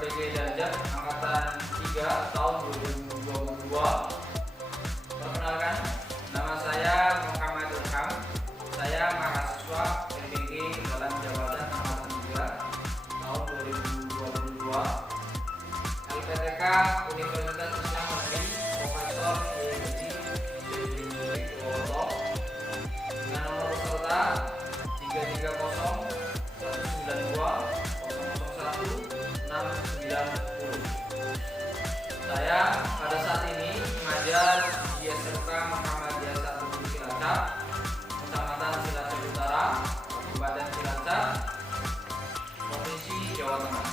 PBG dan JAB angkatan 3 tahun 2022. Perkenalkan, nama saya Muhammad Ilham. Saya mahasiswa PBG dalam jabatan angkatan 3 tahun 2022. LPTK Universitas Islam Negeri Profesor Yedi Widodo dengan nomor peserta 33092001690. Saya pada saat ini mengajar di SMK Muhammadiyah 1 Cilacap, Kecamatan Cilacap Utara, Kabupaten Cilacap, Provinsi Jawa Tengah.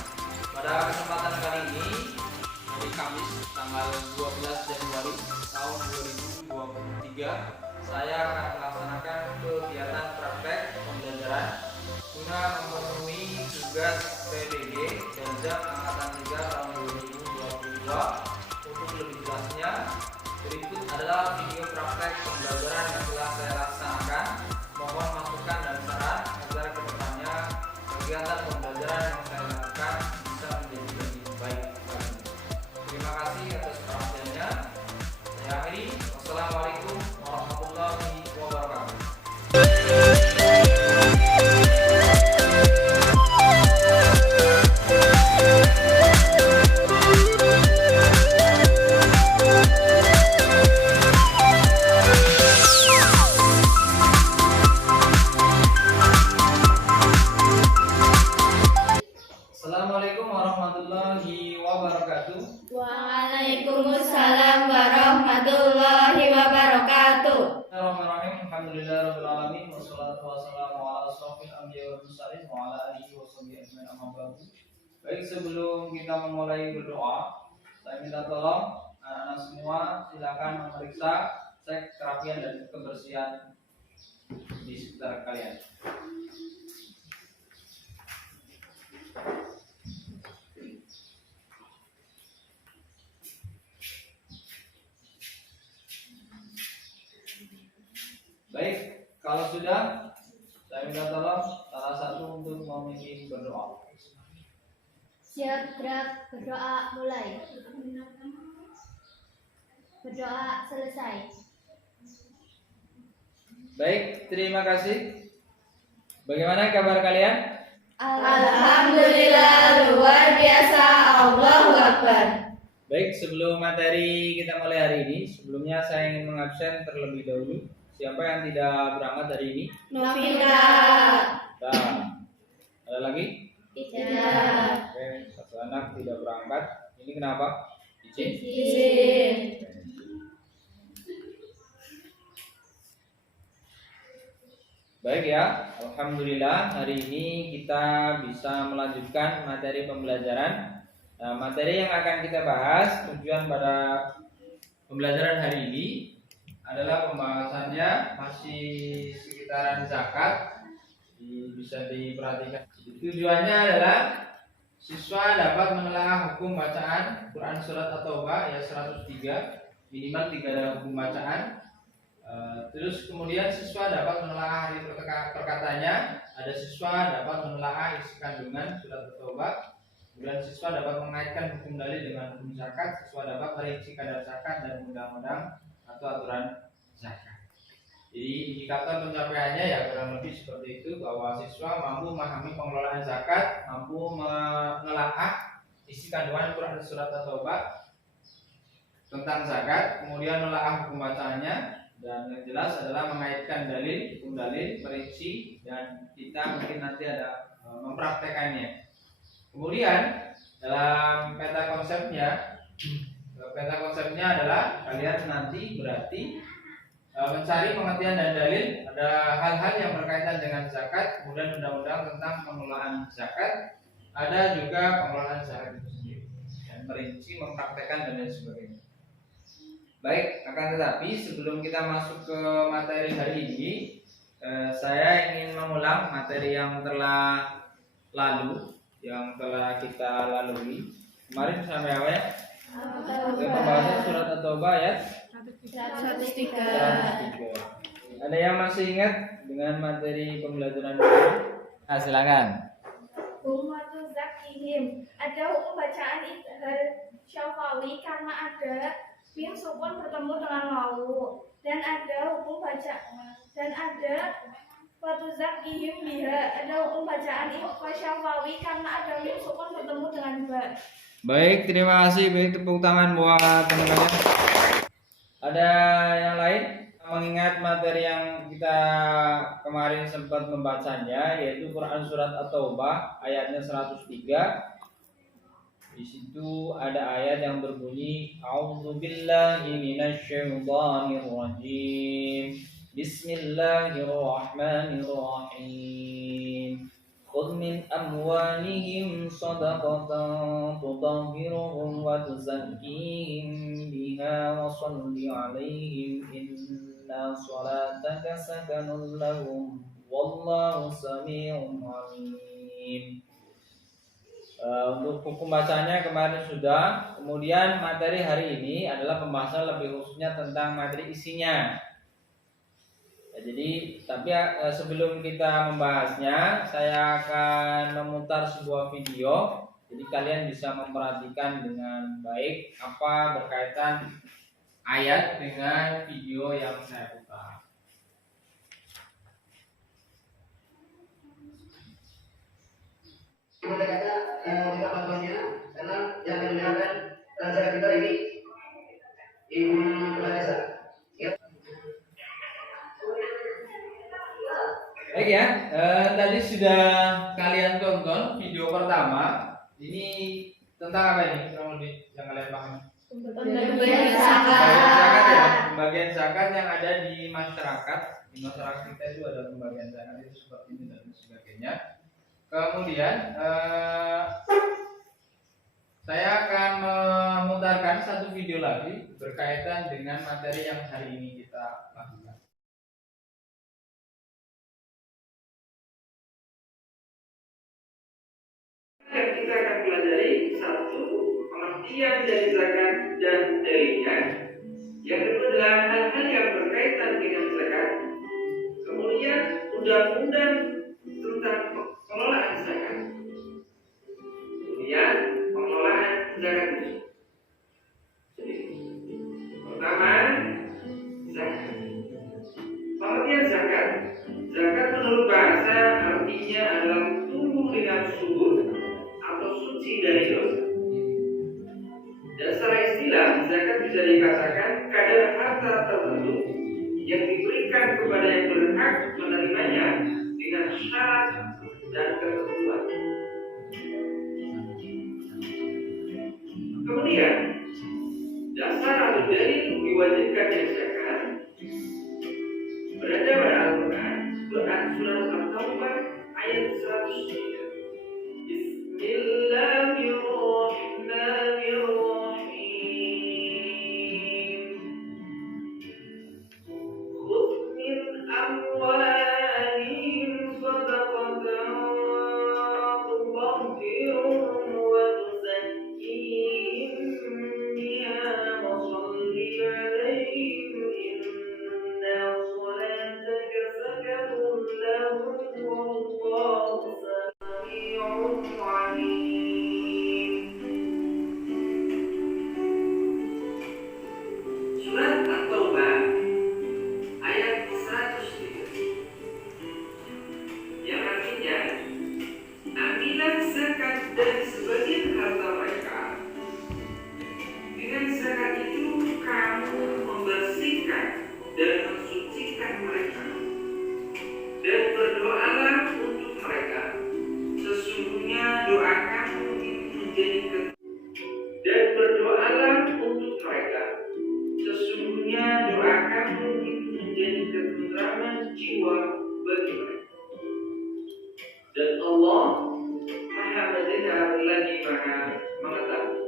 Pada kesempatan kali ini, hari Kamis tanggal 12 Januari tahun 2023, saya akan melaksanakan kegiatan praktek pembelajaran guna memenuhi tugas PBG dan JAB angkatan 3 tahun 2022. Untuk lebih jelasnya, berikut adalah video praktek pembelajaran yang telah saya laksanakan. Mohon masukan dan saran agar kedepannya kegiatan pembelajaran yang saya lakukan bisa menjadi lebih baik lagi. Terima kasih atas perhatiannya. Saya akhiri. Wassalamualaikum warahmatullahi wabarakatuh. Assalamualaikum warahmatullahi wabarakatuh. Waalaikumsalam warahmatullahi wabarakatuh. Bismillahirrahmanirrahim. Alhamdulillahirabbil alamin wassalatu wassalamu ala asrofil anbiya'i wal mursalin wa ala alihi washabihi ajmain amma ba'du. Baik, sebelum kita memulai berdoa, saya minta tolong anak-anak semua silakan memeriksa cek kerapian dan kebersihan di sekitar kalian. Baik, kalau sudah, saya minta tolong salah satu untuk memimpin berdoa. Siap, gerak, berdoa mulai. Berdoa selesai. Baik, terima kasih. Bagaimana kabar kalian? Alhamdulillah, luar biasa. Allahu Akbar. Baik, sebelum materi kita mulai hari ini, sebelumnya saya ingin mengabsen terlebih dahulu. Siapa yang tidak berangkat hari ini? Novita. Nah, ada lagi? Tidak. Oke, satu anak tidak berangkat. Ini kenapa? Izin. Izin. Baik ya, alhamdulillah hari ini kita bisa melanjutkan materi pembelajaran. Nah, materi yang akan kita bahas, tujuan pada pembelajaran hari ini adalah pembahasannya masih sekitaran zakat. Bisa diperhatikan. Tujuannya adalah siswa dapat menelaah hukum bacaan Quran surat At-Taubah ayat 103, minimal 3 adalah hukum bacaan. Terus kemudian siswa dapat menelaah arti perkataannya. Ada siswa dapat menelaah isi kandungan surat At-Taubah. Kemudian siswa dapat mengaitkan hukum dalil dengan hukum zakat. Siswa dapat merinci kadar zakat dan undang-undang atau aturan zakat. Jadi indikator pencapaiannya ya kurang lebih seperti itu, bahwa siswa mampu memahami pengelolaan zakat, mampu menelaah isi kandungan Quran surat At-Taubah tentang zakat, kemudian menelaah hukum bacaannya, dan yang jelas adalah mengaitkan dalil, hukum dalil, merinci, dan kita mungkin nanti ada mempraktekannya. Kemudian dalam peta konsepnya adalah kalian nanti berarti mencari pengertian dan dalil. Ada hal-hal yang berkaitan dengan zakat, kemudian undang-undang tentang pengelolaan zakat, ada juga pengelolaan zakat itu sendiri, dan merinci, mempraktekkan dan lain sebagainya. Baik, akan tetapi sebelum kita masuk ke materi hari ini, saya ingin mengulang materi yang telah lalu, yang telah kita lalui kemarin sampai apa ya? Pembahasan surat At-Taubah ayat 103. Ada yang masih ingat dengan materi pembelajaran ini? Silakan. Ummatul zaki tuzakihim. Ada hukum bacaan idhar syafawi karena ada mim sukun bertemu dengan wawu, dan ada hukum baca dan ada watuzakihim biha. Ada hukum bacaan ikhfa syafawi karena ada mim sukun bertemu dengan ba. Baik, terima kasih. Baik, tepuk tangan buat teman-teman. Ada yang lain? Mengingat materi yang kita kemarin sempat membacanya, yaitu Quran Surat At-Taubah ayatnya 103. Di situ ada ayat yang berbunyi A'udzubillahi minasyaitonir rajim. Bismillahirrahmanirrahim. Khudh min amwalihim shadaqatan tutahhiruhum wa tuzakkihim biha wa shalli 'alaihim inna shalataka sakanun lahum wallahu samii'un 'alim. Untuk hukum bacanya kemarin sudah. Kemudian materi hari ini adalah pembahasan lebih khususnya tentang materi isinya. Jadi, sebelum kita membahasnya, saya akan memutar sebuah video. Jadi kalian bisa memperhatikan dengan baik apa berkaitan ayat dengan video yang saya putar. Kita bantuannya karena yang mendengarkan pelajaran kita ini Ibu Kepala Desa. Baik ya, tadi sudah kalian tonton video pertama. Ini tentang apa ini? Kurang lebih yang kalian pahami. Pembagian Zakat ya, zakat. pembagian zakat yang ada di masyarakat. Di masyarakat kita itu ada pembagian zakat itu seperti ini dan sebagainya. Kemudian saya akan memutarkan satu video lagi berkaitan dengan materi yang hari ini kita lakukan. Yang kita akan pelajari satu pengertian dari zakat dan dalilnya. Yang kedua adalah hal-hal yang berkaitan dengan zakat. Kemudian undang-undang tentang pengelolaan zakat. Kemudian pengelolaan zakat. Pertama, zakat. Pengertian zakat. Zakat menurut bahasa artinya adalah tumbuh dengan subur atau suci dari dosa. Dan secara istilah, zakat bisa dikatakan kadar harta tertentu yang diberikan kepada yang berhak menerimanya dengan syarat dan ketentuan. Kemudian, dasar atau dalil diwajibkannya zakat berada pada Al-Quran, Quran Surah At-Taubah ayat 103. Bismillahirrahmanirrahim. Khudh min amwalihim shadaqatan tutahhiruhum wa tuzakkihim biha wa shalli 'alaihim inna salataka sakanun lahum wallahu sami'un 'alim. Surat At-Taubah ayat 103 yang artinya, ambillah zakat dari sebagian harta mereka. Dengan zakat itu kamu membersihkan dan mensucikan mereka, dan berdoalah untuk mereka. Sesungguhnya doa kamu itu menjadi dan berdoalah untuk mereka. Sesungguhnya doa kamu itu menjadi ketentraman jiwa bagi mereka. Dan Allah Maha mendengar lagi Maha mengetahui.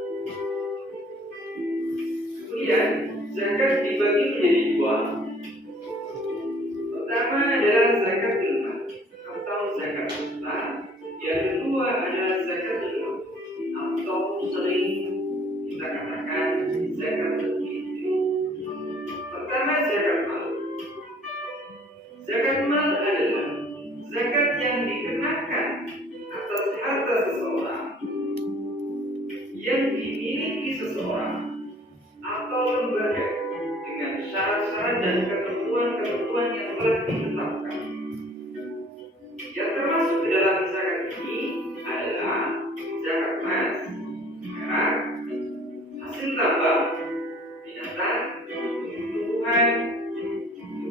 Kemudian zakat dibagi menjadi dua. Pertama adalah zakat mal atau zakat harta. Yang kedua adalah zakat mal atau sering kita katakan zakat fitri. Pertama zakat mal. Zakat mal adalah zakat yang dikenakan atas harta seseorang dimiliki seseorang atau lembaga dengan syarat-syarat dan ketentuan-ketentuan yang telah ditetapkan. Yang termasuk di dalam zakat ini adalah zakat emas, perak, hasil tambang, binatang, tumbuhan,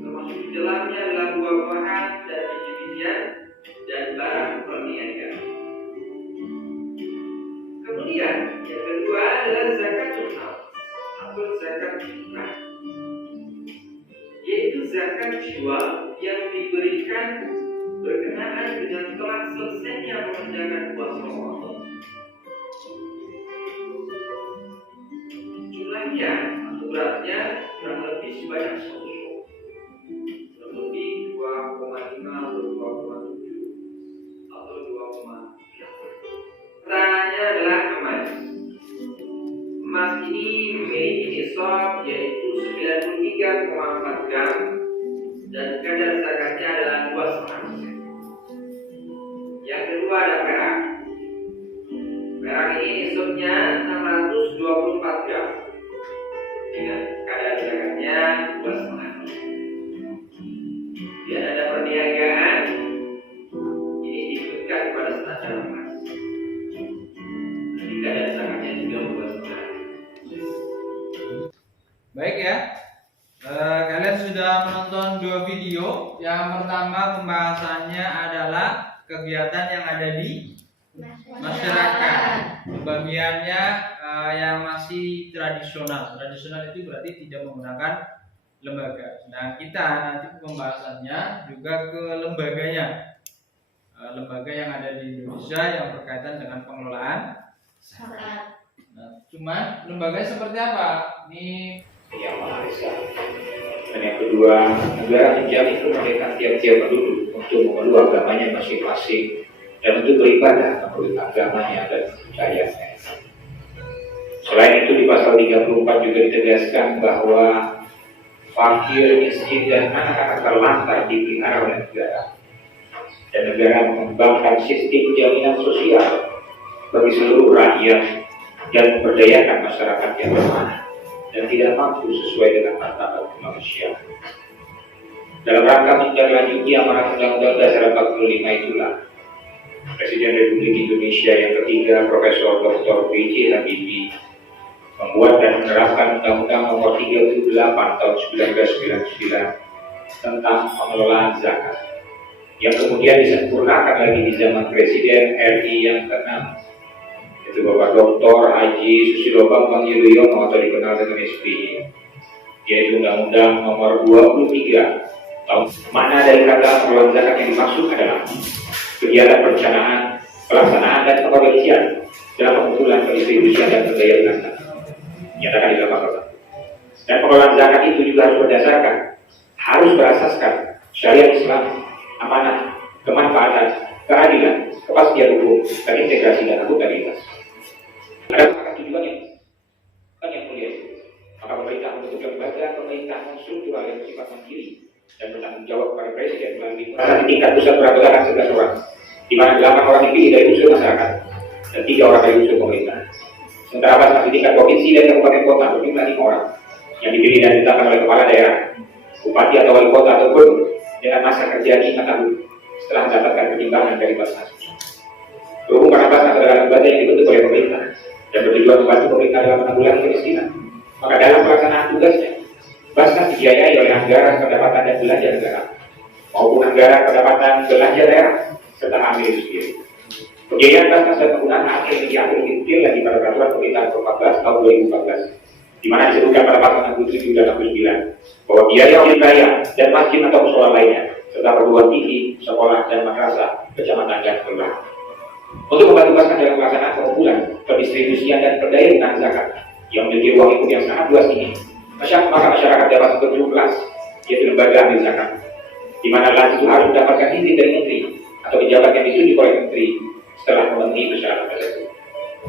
termasuk di dalamnya adalah buah-buahan dan biji-bijian dan barang perniagaan. Kemudian yang kedua adalah zakat fitrah atau zakat fitrah, yaitu zakat jiwa yang diberikan berkenaan dengan telah selesainya mengerjakan puasa Ramadan. Jumlahnya atau beratnya kurang lebih sebanyak 100, kurang lebih 2,5 atau 2,7 atau 2,8. Pertanyaannya adalah emas. Emas ini memiliki nisab yaitu 93,4 gram dan kadar zakatnya adalah 2,5%. Yang kedua ada perak. Perak ini nisabnya 624 gram dengan kadar zakatnya 2,5%. Dan ada perniagaan, ini diberikan pada standar emas. Jadi kadar zakatnya juga 2,5%. Baik ya. Kalian sudah menonton 2 video. Yang pertama pembahasannya adalah kegiatan yang ada di masyarakat. Pembagiannya yang masih tradisional. Tradisional itu berarti tidak menggunakan lembaga. Nah, kita nanti pembahasannya juga ke lembaganya. Lembaga yang ada di Indonesia yang berkaitan dengan pengelolaan zakat. Nah, cuman lembaganya seperti apa? Ini yang menarik. Dan yang kedua, negara menjamin kemerdekaan tiap-tiap penduduk untuk memeluk agamanya masing-masing dan untuk beribadah menurut agamanya dan kepercayaannya. Selain itu di pasal 34 juga ditegaskan bahwa fakir, miskin dan anak-anak terlantar dipelihara oleh negara. Dan negara mengembangkan sistem jaminan sosial bagi seluruh rakyat dan memberdayakan masyarakat yang lemah dan tidak mampu sesuai dengan martabat kemanusiaan. Dalam rangka menindaklanjuti amanat Undang-Undang Dasar 45 itulah Presiden Republik Indonesia yang ketiga Profesor Dr. B.J. Habibie membuat dan menerapkan Undang-Undang Nomor 38 Tahun 1999 tentang pengelolaan zakat, yang kemudian disempurnakan lagi di zaman Presiden RI yang ke-6, yaitu Bapak Dr. Haji Susilo Bambang Yudhoyono atau dikenal dengan SBY, yaitu Undang-Undang Nomor 23 tahun. Mana dari kata pengelolaan zakat yang dimaksud adalah kegiatan perencanaan, pelaksanaan dan pembagian dalam pengumpulan, pendistribusian dan pembayaran zakat nyatakan di dalam pasal 1. Dan pengelolaan zakat itu juga harus berasaskan syariat Islam, amanah, kemanfaatan, keadilan, kepastian hukum, dan integrasi dan akuntabilitas. Ada tujuannya, kan yang mulia. Maka pemerintah membentuk lembaga pemerintahan struktural yang bersifat mandiri dan bertanggung jawab kepada Presiden melalui di tingkat pusat peraturan 11 orang, di mana 8 orang dipilih dari unsur masyarakat dan 3 orang dari unsur pemerintah. Sementara Basnas di tingkat provinsi dan kabupaten kota berjumlah 5 orang yang dipilih dan ditetapkan oleh kepala daerah, bupati atau wali kota atau gubernur dengan masa kerja 5 tahun setelah mendapatkan pertimbangan dari Basnas. Berhubung karena Basnas adalah lembaga yang dibentuk oleh pemerintah dan bertujuan membantu pemerintah dalam menanggulangi kemiskinan, maka dalam pelaksanaan tugasnya Basnas dibiayai oleh anggaran pendapatan dan belanja negara maupun anggaran pendapatan belanja daerah serta AMIL itu sendiri. Pembiayaan Basnas dan penggunaan AMIL ini diatur detail lagi pada peraturan pemerintah 14 tahun 2014, di mana disebutkan pada pasal 67 dan 69 bahwa biaya wilayah dan masjid atau musola lainnya serta perguruan tinggi, sekolah dan madrasah, kecamatan dan kelurahan untuk membantu Basnas dalam pelaksanaan pengumpulan, pendistribusian dan pendayaan zakat yang memiliki ruang lingkup yang sangat luas ini. Maka masyarakat dapat berjumlah, yaitu lembaga amil zakat, di mana lanjut harus mendapatkan izin dari menteri atau pejabat yang ditunjuk oleh menteri setelah memenuhi persyaratan tersebut.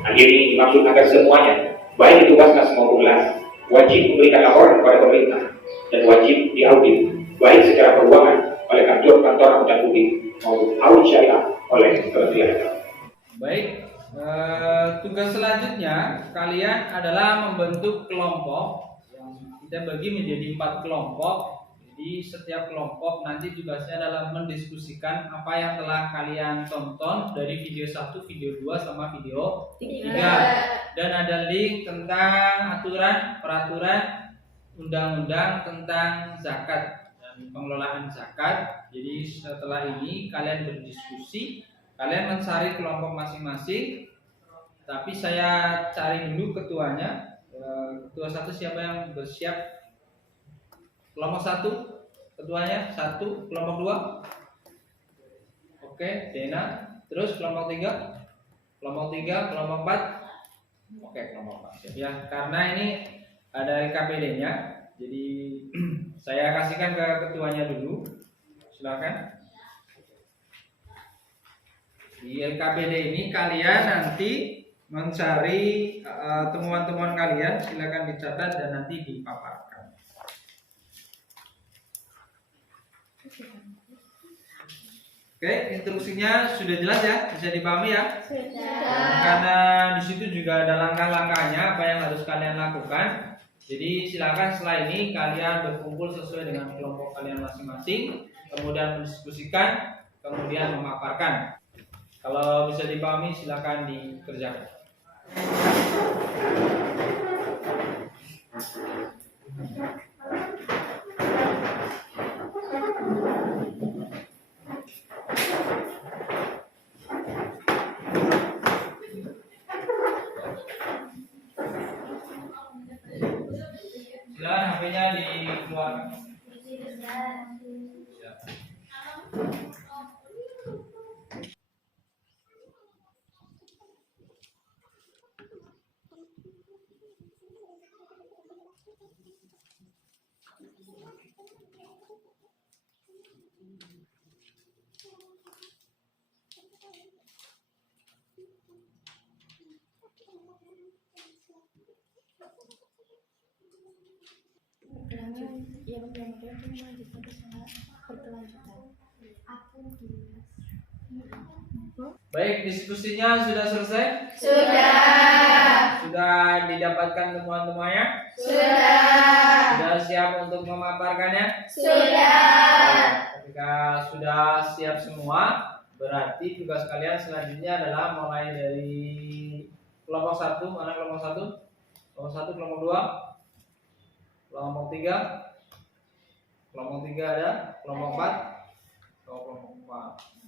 Hal ini dimaksud agar semuanya, baik itu Basnas maupun LAS, wajib memberikan laporan kepada pemerintah dan wajib diaudit, baik secara keuangan oleh kantor akuntan publik maupun audit syariah oleh Kementerian Agama. baik, Tugas selanjutnya kalian adalah membentuk kelompok yang kita bagi menjadi 4 kelompok. Jadi setiap kelompok nanti tugasnya adalah mendiskusikan apa yang telah kalian tonton dari video 1, video 2 sama video 3. Dan ada link tentang aturan, peraturan, undang-undang tentang zakat dan pengelolaan zakat. Jadi setelah ini kalian berdiskusi, kalian mencari kelompok masing-masing. Tapi saya cari dulu ketuanya. Ketua 1 siapa yang bersiap? Kelompok 1, ketuanya 1, kelompok 2. Oke, Dena. Terus kelompok 3, kelompok 4. Oke, kelompok 4. Siap ya. Karena ini ada LKPD-nya, jadi saya kasihkan ke ketuanya dulu. Silakan. Di LKPD ini kalian nanti mencari temuan-temuan kalian, silakan dicatat dan nanti dipaparkan. Oke, instruksinya sudah jelas ya, bisa dipahami ya? Sudah. Karena di situ juga ada langkah-langkahnya apa yang harus kalian lakukan. Jadi silakan setelah ini kalian berkumpul sesuai dengan kelompok kalian masing-masing, kemudian mendiskusikan, kemudian memaparkan. Kalau bisa dipahami silakan dikerjakan. Silakan HP-nya dikeluarkan. Ya. Baik, diskusinya sudah selesai? Sudah. Sudah didapatkan temuan-temuannya? Sudah. Sudah siap untuk memaparkannya? Sudah. Ketika sudah siap semua, berarti tugas kalian selanjutnya adalah mulai dari kelompok 1, mana kelompok 1? Kelompok 1, kelompok 2, kelompok 3. Kelompok 3 ada, kelompok 4. Kelompok 4.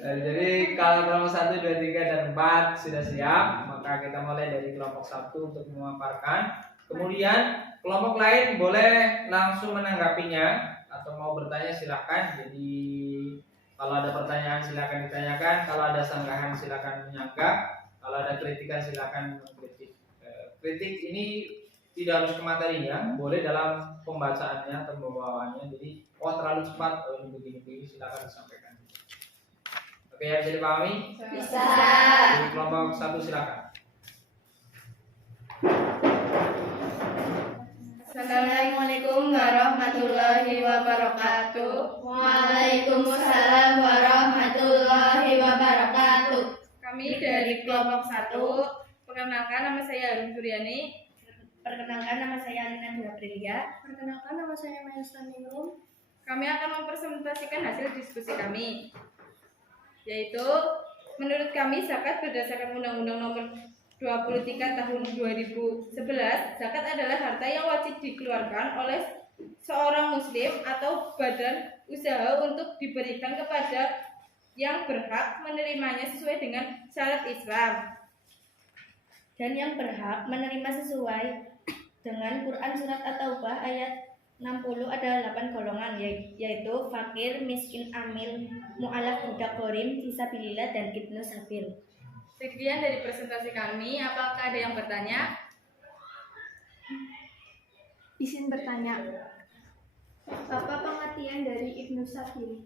Jadi kalau kelompok 1, 2, 3, dan 4 sudah siap, maka kita mulai dari kelompok 1 untuk memaparkan. Kemudian kelompok lain boleh langsung menanggapinya atau mau bertanya silakan. Jadi kalau ada pertanyaan silakan ditanyakan, kalau ada sanggahan silakan menyanggah, kalau ada kritikan silakan mengkritik. Kritik ini tidak harus ke materinya, boleh dalam pembacaannya atau pembawaannya. Jadi terlalu cepat, ini begini-begini silakan disampaikan. Oke, ya, bisa dipahami? Bisa. Di kelompok 1 silakan. Assalamualaikum warahmatullahi wabarakatuh. Waalaikumsalam warahmatullahi wabarakatuh. Kami dari kelompok 1. Perkenalkan, nama saya Harum Suryani. Perkenalkan, nama saya Alina Dwi Aprilia. Perkenalkan, nama saya Maya Staningrum. Kami akan mempresentasikan hasil diskusi kami, yaitu menurut kami zakat berdasarkan Undang-Undang Nomor 23 Tahun 2011, zakat adalah harta yang wajib dikeluarkan oleh seorang muslim atau badan usaha untuk diberikan kepada yang berhak menerimanya sesuai dengan syarat Islam. Dan yang berhak menerima sesuai dengan Quran Surat At-Taubah ayat 60 ada 8 golongan, yaitu fakir, miskin, amil, mu'alaf, budak, gharim, fisabilillah, dan ibnu sabil. Sekian dari presentasi kami. Apakah ada yang bertanya? Izin bertanya. Apa pengertian dari ibnu sabil?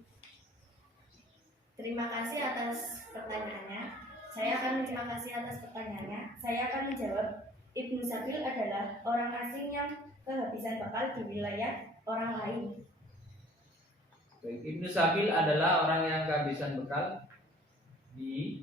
Terima kasih atas pertanyaannya. Saya akan menjawab. Ibnu sabil adalah orang asing yang kehabisan bekal di wilayah orang lain. Ibnu sabil adalah orang yang kehabisan bekal di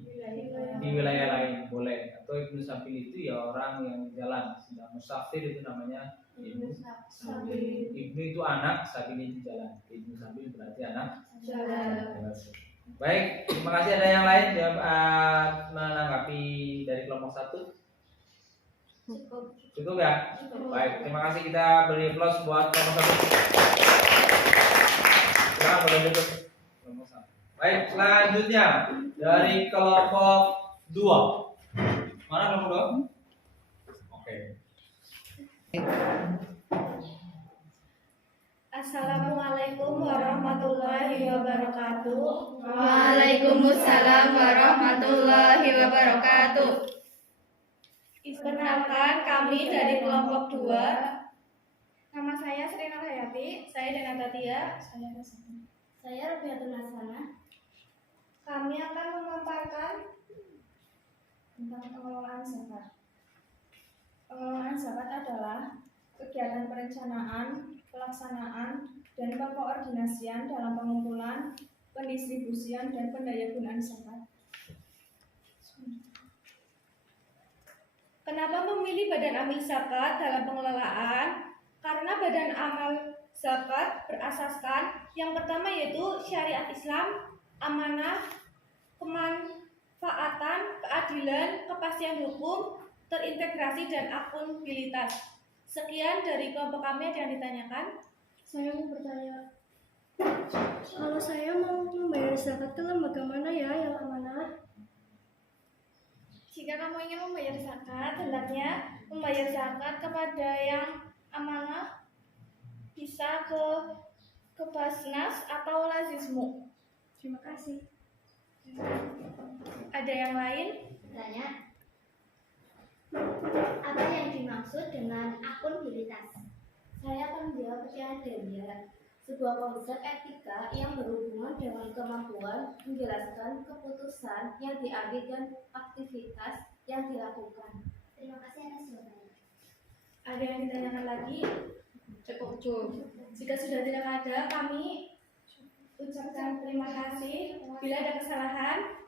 wilayah lain boleh, atau ibnu sabil itu ya orang yang jalan, sedang musafir itu namanya ibnu sabil. Ibnu itu anak, sabil itu jalan. Ibnu sabil berarti anak jalan. Baik, terima kasih. Ada yang lain menanggapi dari kelompok 1? Cukup ya? Baik, terima kasih. Kita beri applause buat kelompok 1. Silakan boleh duduk. Kelompok 1. Baik, selanjutnya dari kelompok 2. Mana kelompok 2? Oke. Assalamualaikum warahmatullahi wabarakatuh. Waalaikumsalam warahmatullahi wabarakatuh. Perkenalkan, kami dari kelompok 2. Nama saya Sri Nurhayati. Saya Denata Tia. Saya Rubiatul Hasanah. Kami akan memaparkan tentang pengelolaan zakat. Pengelolaan zakat adalah kegiatan perencanaan, pelaksanaan, dan pengkoordinasian dalam pengumpulan, pendistribusian, dan pendayagunaan zakat. Kenapa memilih Badan Amil Zakat dalam pengelolaan? Karena Badan Amal Zakat berasaskan yang pertama yaitu syariat Islam, amanah, kemanfaatan, keadilan, kepastian hukum, terintegrasi, dan akuntabilitas. Sekian dari kelompok kami. Ada yang ditanyakan? Saya mau bertanya, kalau saya mau membayar zakat ke lembaga mana ya yang amanah? Jika kamu ingin membayar zakat, hendaknya membayar zakat kepada yang amanah, bisa ke Basnas atau Lazismu. Terima kasih. Ada yang lain? Tanya, apa yang dimaksud dengan akuntabilitas? Saya akan menjawab pertanyaan sebuah konsep etika yang berhubungan dengan kemampuan menjelaskan keputusan yang diambil dan aktivitas yang dilakukan. Terima kasih atas jawabannya. Ada yang ditanyakan lagi? Cukup. Jika sudah tidak ada, kami ucapkan terima kasih. Bila ada kesalahan,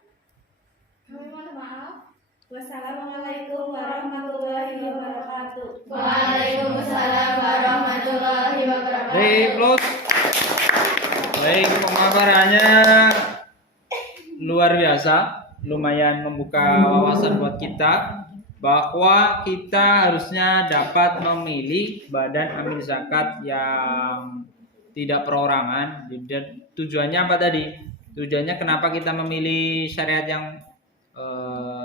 kami mohon maaf. Wassalamualaikum warahmatullahi wabarakatuh. Waalaikumsalam warahmatullahi wabarakatuh. Close. Baik, pemaparannya luar biasa, lumayan membuka wawasan buat kita bahwa kita harusnya dapat memilih badan amil zakat yang tidak perorangan. Dan tujuannya apa tadi? Tujuannya kenapa kita memilih syariat yang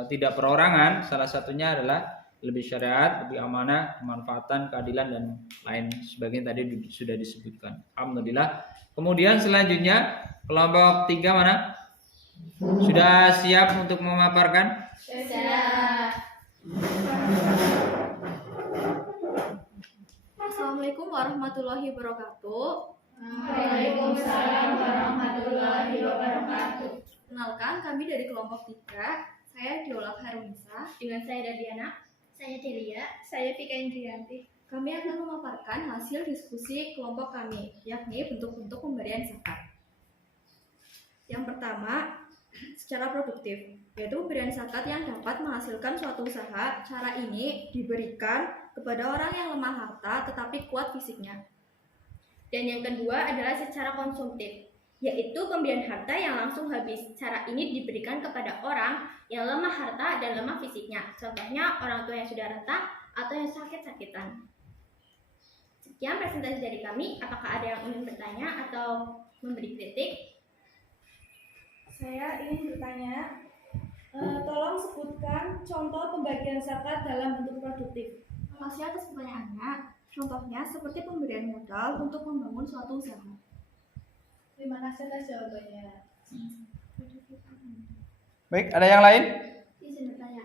tidak perorangan? Salah satunya adalah lebih syariat, lebih amanah, kemanfaatan, keadilan, dan lain sebagainya tadi sudah disebutkan. Alhamdulillah. Kemudian selanjutnya kelompok 3 mana? Sudah siap untuk memaparkan? Siap. Assalamualaikum warahmatullahi wabarakatuh. Waalaikumsalam warahmatullahi wabarakatuh. Kenalkan, kami dari kelompok 3. Saya Diolap Harunisa. Dengan saya Dadiana, saya Delia, Saya Vika Indrianti. Kami akan memaparkan hasil diskusi kelompok kami, yakni bentuk-bentuk pemberian zakat. Yang pertama, secara produktif, yaitu pemberian zakat yang dapat menghasilkan suatu usaha. Cara ini diberikan kepada orang yang lemah harta tetapi kuat fisiknya. dan yang kedua adalah secara konsumtif, yaitu pemberian harta yang langsung habis. Cara ini diberikan kepada orang yang lemah harta dan lemah fisiknya. Contohnya orang tua yang sudah renta atau yang sakit-sakitan. Sekian presentasi dari kami. Apakah ada yang ingin bertanya atau memberi kritik? Saya ingin bertanya, tolong sebutkan contoh pembagian zakat dalam bentuk produktif. Makasih atas pertanyaannya. Contohnya seperti pemberian modal untuk membangun suatu usaha. Terima kasih atas jawabannya. Baik, ada yang lain? Izin bertanya.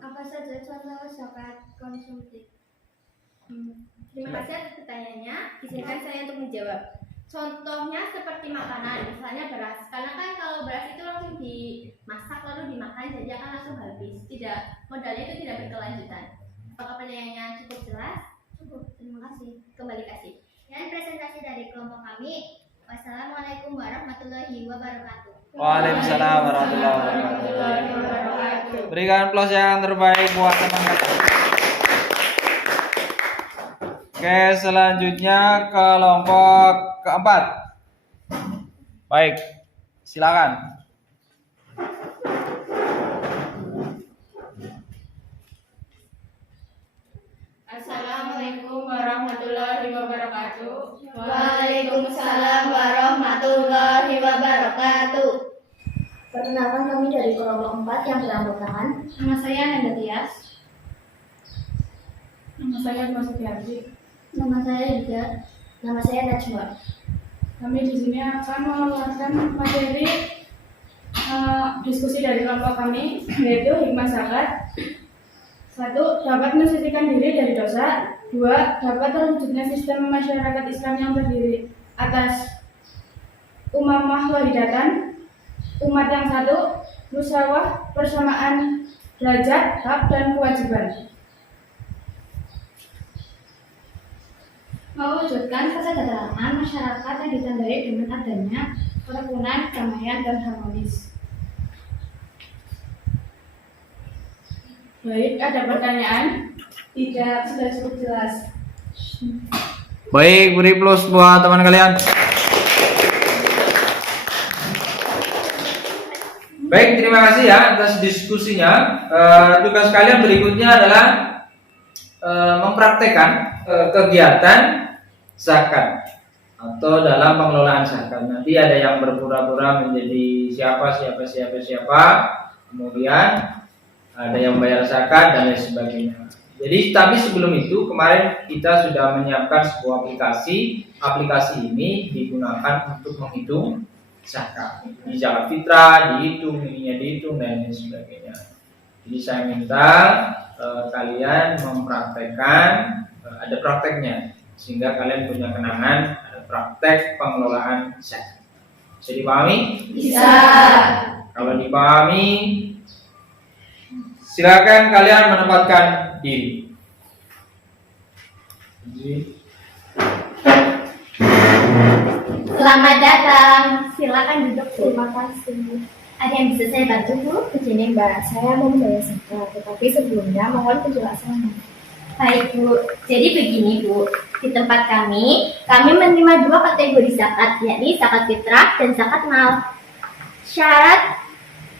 Apa saja contoh zakat konsumtif? Terima kasih atas pertanyaannya. Izinkan saya untuk menjawab. Contohnya seperti makanan, misalnya beras. Karena kan kalau beras itu langsung dimasak lalu dimakan, jadi akan langsung habis. Modalnya itu tidak berkelanjutan. Apakah pertanyaannya cukup jelas? Cukup, terima kasih. Kembali kasih. Dan presentasi dari kelompok kami. Wassalamualaikum warahmatullahi wabarakatuh. Waalaikumsalam warahmatullahi wabarakatuh. Berikan aplaus yang terbaik buat teman-teman. Oke, selanjutnya kelompok keempat. Baik, silakan. Assalamualaikum warahmatullahi wabarakatuh. Waalaikumsalam warahmatullahi wabarakatuh. Perkenalkan, kami dari kelompok 4 yang beranggotakan. Nama saya Nanda Tias. Nama saya Mas Sugiardi. Nama saya juga. Nama saya Najwa. Kami di sini akan mengeluarkan materi diskusi dari kelompok kami, yaitu hikmah zakat. 1. Dapat mensucikan diri dari dosa. 2. Dapat terwujudnya sistem masyarakat Islam yang terdiri atas umamah wahidatan, umat yang satu, musyawarah, persamaan derajat, hak, dan kewajiban. Mewujudkan kesejahteraan masyarakat yang ditandai dengan adanya kerukunan, kedamaian, dan harmonis. Baik, ada pertanyaan? Tidak, sudah cukup jelas. Baik, beri plus buat teman kalian. Baik, terima kasih ya atas diskusinya. Tugas kalian berikutnya adalah mempraktekkan kegiatan zakat atau dalam pengelolaan zakat. Nanti ada yang berpura-pura menjadi siapa, kemudian ada yang bayar zakat dan lain sebagainya. Jadi tapi sebelum itu kemarin kita sudah menyiapkan sebuah aplikasi. Aplikasi ini digunakan untuk menghitung zakat. Di zakat fitrah dihitung, ininya dihitung dan lain sebagainya. Jadi saya minta kalian mempraktekkan, ada prakteknya sehingga kalian punya kenangan ada praktek pengelolaan zakat. Bisa dipahami? Bisa. Kalau dipahami, silakan kalian menempatkan diri. Selamat datang. Silakan duduk, Bu. Terima kasih. Ada yang bisa saya bantu, Bu? Begini Mbak, saya mau membayar zakat, tetapi sebelumnya mohon penjelasan. Baik, Bu. Jadi begini, Bu. Di tempat kami menerima 2 kategori zakat, yakni zakat fitrah dan zakat mal. Syarat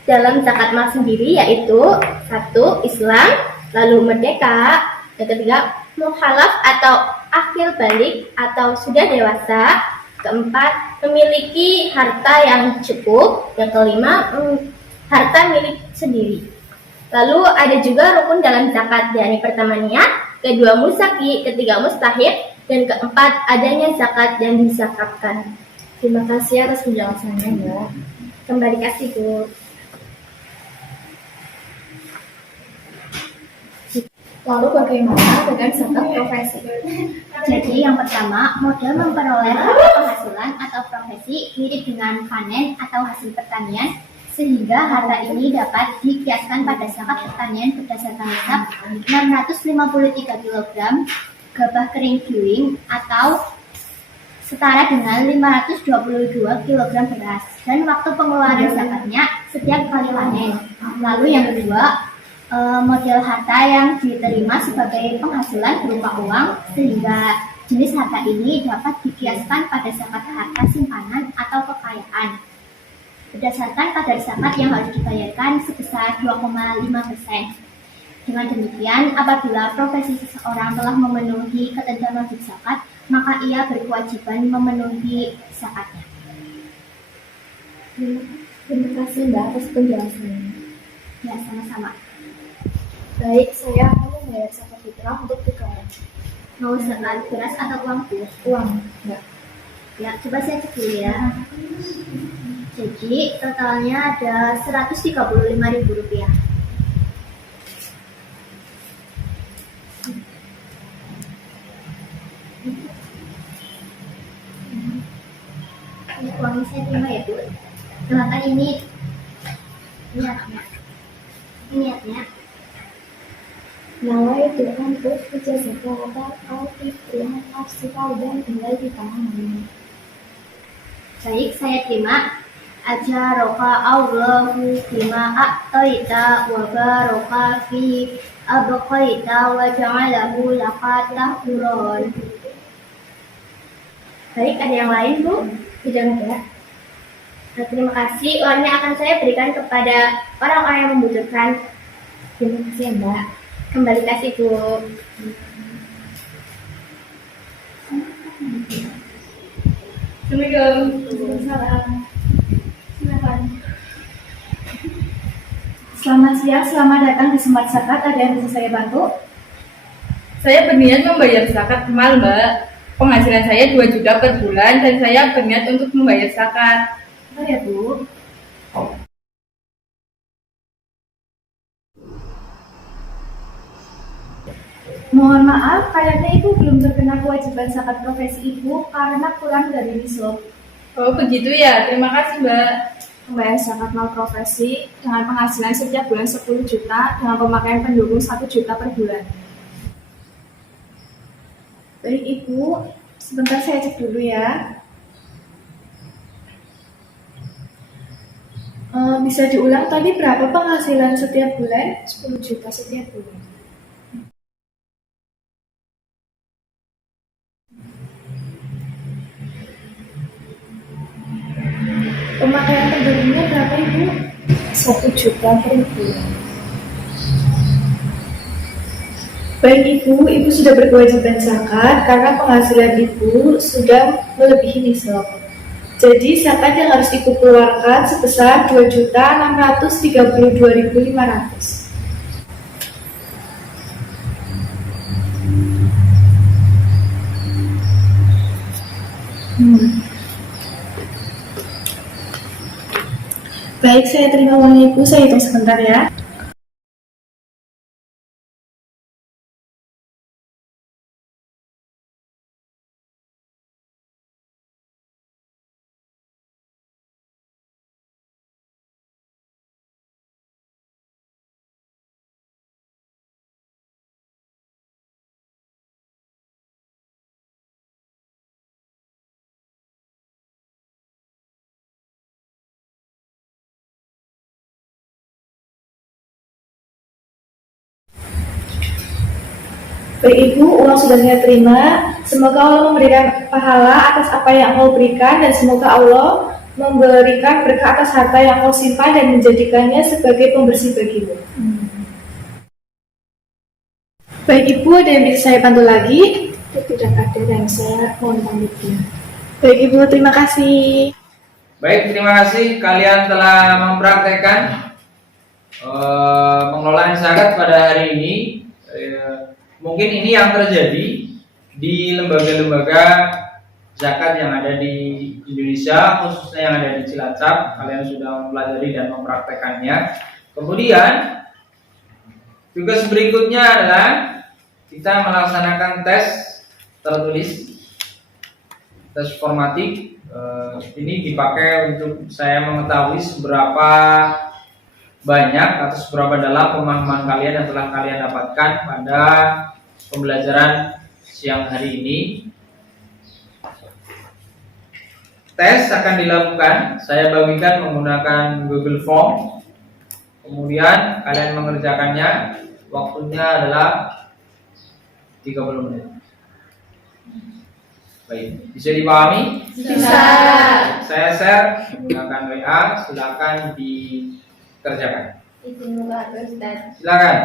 dalam zakat mal sendiri yaitu 1. Islam, lalu merdeka, yang ketiga mukhalaf atau akil balik atau sudah dewasa, keempat memiliki harta yang cukup, yang kelima harta milik sendiri. Lalu ada juga rukun dalam zakat, yakni pertama niat, kedua musaki, ketiga mustahid, dan keempat adanya zakat yang dizakatkan. Terima kasih atas penjelasannya Mbak. Kembali kasih, Bu. Lalu bagaimana dengan zakat profesi? Jadi yang pertama, modal memperoleh harta penghasilan atau profesi mirip dengan panen atau hasil pertanian, sehingga harta ini dapat dikiaskan pada zakat pertanian berdasarkan nisab 653 kg gabah kering giling atau setara dengan 522 kg beras, dan waktu pengeluaran zakatnya setiap kali panen. Lalu yang kedua, model harta yang diterima sebagai penghasilan berupa uang, sehingga jenis harta ini dapat dikiaskan pada zakat harta simpanan atau kekayaan berdasarkan kadar zakat yang harus dibayarkan sebesar 2,5%. Dengan demikian, apabila profesi seseorang telah memenuhi ketentuan wajib zakat, maka ia berkewajiban memenuhi zakatnya. Terima kasih Mbak atas penjelasannya. Ya, sama-sama. Baik, saya akan membayar zakat fitrah untuk 3 orang. Mau zakat beras atau uang, Bu? Uang, Mbak. Ya, coba saya cek dulu ya. Jadi, totalnya ada Rp135.000. Ini uangnya saya terima ya, Bu. Silakan ini niatnya. Nawaitu an ukhrija zakata aw fitrah nafsi dan tinggal di tangan. Baik, saya terima. ajaraka Allahu bima a'taita wa baraka fi abqaita wa ja'alahu laka tahduron. Baik, ada yang lain, Bu? Tidak ada. Nah, terima kasih. Uangnya akan saya berikan kepada orang-orang yang membutuhkan. Terima kasih ya, Mbak. Kembali kasih, Bu. Assalamualaikum. Silakan. Selamat siang, selamat datang di Smart Zakat. Ada yang bisa saya bantu? Saya berniat membayar zakat mal, Mbak. Penghasilan saya 2 juta per bulan dan saya berniat untuk membayar zakat. Oh ya, Bu. Mohon maaf, kayaknya Ibu belum terkena kewajiban zakat profesi Ibu karena kurang dari nisab. Oh begitu ya, terima kasih Mbak. Membayar zakat mal profesi dengan penghasilan setiap bulan 10 juta dengan pemakaian pendukung 1 juta per bulan. Baik Ibu, sebentar saya cek dulu ya. Bisa diulang tadi berapa penghasilan setiap bulan? 10 juta setiap bulan. Pemakaian pendukungnya berapa Ibu? 1 juta per bulan. Baik Ibu sudah berkewajiban zakat karena penghasilan Ibu sudah melebihi nisab. Jadi zakat yang harus Ibu keluarkan sebesar 2.632.500. Baik, saya terima uangnya Ibu, saya hitung sebentar ya. Baik Ibu, uang sudah saya terima. Semoga Allah memberikan pahala atas apa yang Engkau berikan dan semoga Allah memberikan berkah atas harta yang Engkau simpan dan menjadikannya sebagai pembersih bagimu. Baik Ibu, ada yang bisa saya bantu lagi? Tidak ada dan saya mohon pamitnya. Baik Ibu, terima kasih. Baik, terima kasih kalian telah mempraktekkan pengelolaan zakat pada hari ini. Mungkin ini yang terjadi di lembaga-lembaga zakat yang ada di Indonesia, khususnya yang ada di Cilacap. Kalian sudah mempelajari dan mempraktekannya. Kemudian tugas berikutnya adalah kita melaksanakan tes tertulis, tes formatif. Ini dipakai untuk saya mengetahui seberapa banyak atau seberapa dalam pemahaman kalian yang telah kalian dapatkan pada pembelajaran siang hari ini. Tes akan dilakukan, saya bagikan menggunakan Google Form. Kemudian kalian mengerjakannya, waktunya adalah 30 menit. Baik, bisa dipahami? Bisa. Saya share menggunakan WA, silakan dikerjakan. Izin Pak Ustaz. Silakan.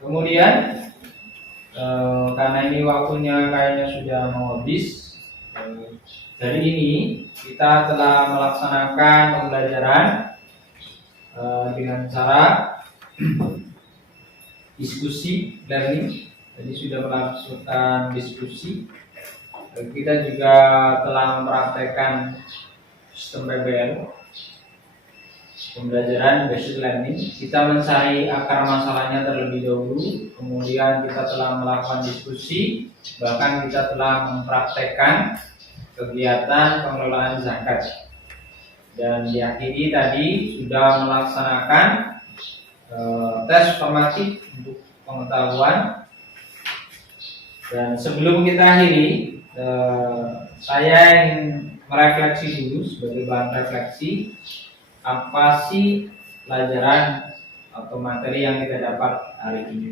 Kemudian karena ini waktunya kayaknya sudah mau habis, dari ini kita telah melaksanakan pembelajaran dengan cara diskusi learning. Jadi sudah melakukan diskusi. Kita juga telah mempraktekkan sistem PBL, pembelajaran basic learning. Kita mencari akar masalahnya terlebih dahulu, kemudian kita telah melakukan diskusi, bahkan kita telah mempraktekkan kegiatan pengelolaan zakat. Dan diakhiri tadi sudah melaksanakan tes formatif untuk pengetahuan. Dan sebelum kita akhiri, saya ingin merefleksi dulu sebagai bahan refleksi, apa sih pelajaran atau materi yang kita dapat hari ini.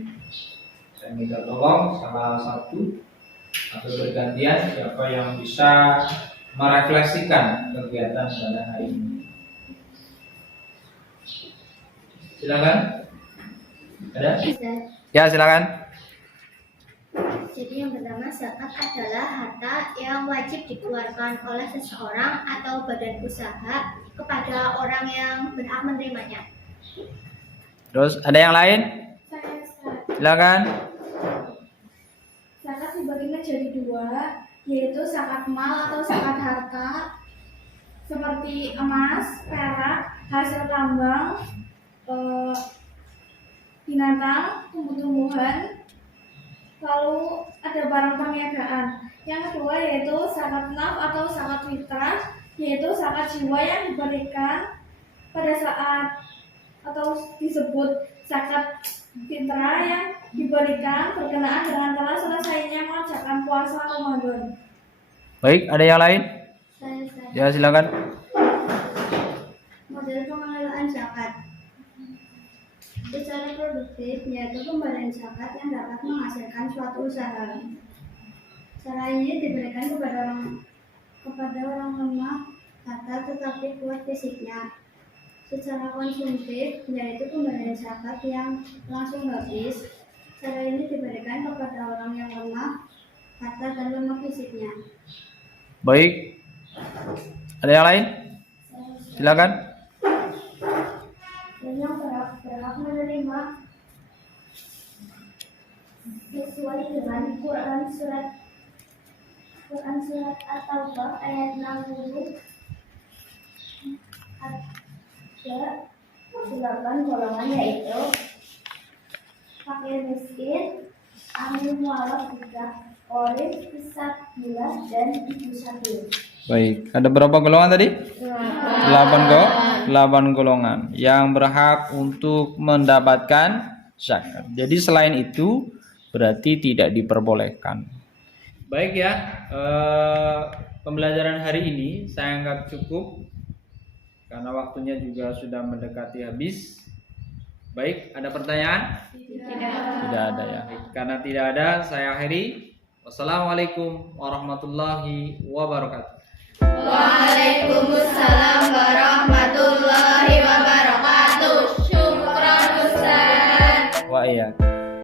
Saya minta tolong salah satu atau bergantian siapa yang bisa merefleksikan kegiatan pada hari ini. Silakan. Ada? Ya, silakan. Jadi yang pertama, zakat adalah harta yang wajib dikeluarkan oleh seseorang atau badan usaha kepada orang yang berhak menerimanya. Terus ada yang lain? Saya Ustaz. Silakan. Zakat dibagi menjadi dua, yaitu zakat mal atau zakat harta, seperti emas, perak, hasil tambang, binatang, tumbuh-tumbuhan. Lalu ada barang perniagaan. Yang kedua yaitu zakat naf atau zakat fitrah, yaitu zakat jiwa yang diberikan pada saat atau disebut zakat fitrah yang diberikan berkenaan dengan telah selesainya mengerjakan puasa Ramadan. Baik, ada yang lain? Saya Ya, silakan. model pengelolaan zakat. Secara produktif yaitu pemberian zakat yang dapat menghasilkan suatu usaha. Cara ini diberikan kepada orang lemah harta tetapi kuat fisiknya. Secara konsumtif yaitu pemberian zakat yang langsung habis. Cara ini diberikan kepada orang yang lemah harta dan lemah fisiknya. Baik. Ada yang lain? Silakan. Dan yang berhak menerima sesuai dengan Quran surat At-Taubah ayat 60 ada 8 golongan, yaitu fakir miskin, amil mualaf juga, orif, fisabilillah, dan ibu sabil. Baik, ada berapa golongan tadi? 8 golongan yang berhak untuk mendapatkan zakat. Jadi selain itu berarti tidak diperbolehkan. Baik ya, pembelajaran hari ini saya anggap cukup karena waktunya juga sudah mendekati habis. Baik, ada pertanyaan? Tidak ada ya. Karena tidak ada, saya akhiri. Wassalamualaikum warahmatullahi wabarakatuh. Waalaikumsalam warahmatullahi wabarakatuh. Syukran Ustaz. Wa iya.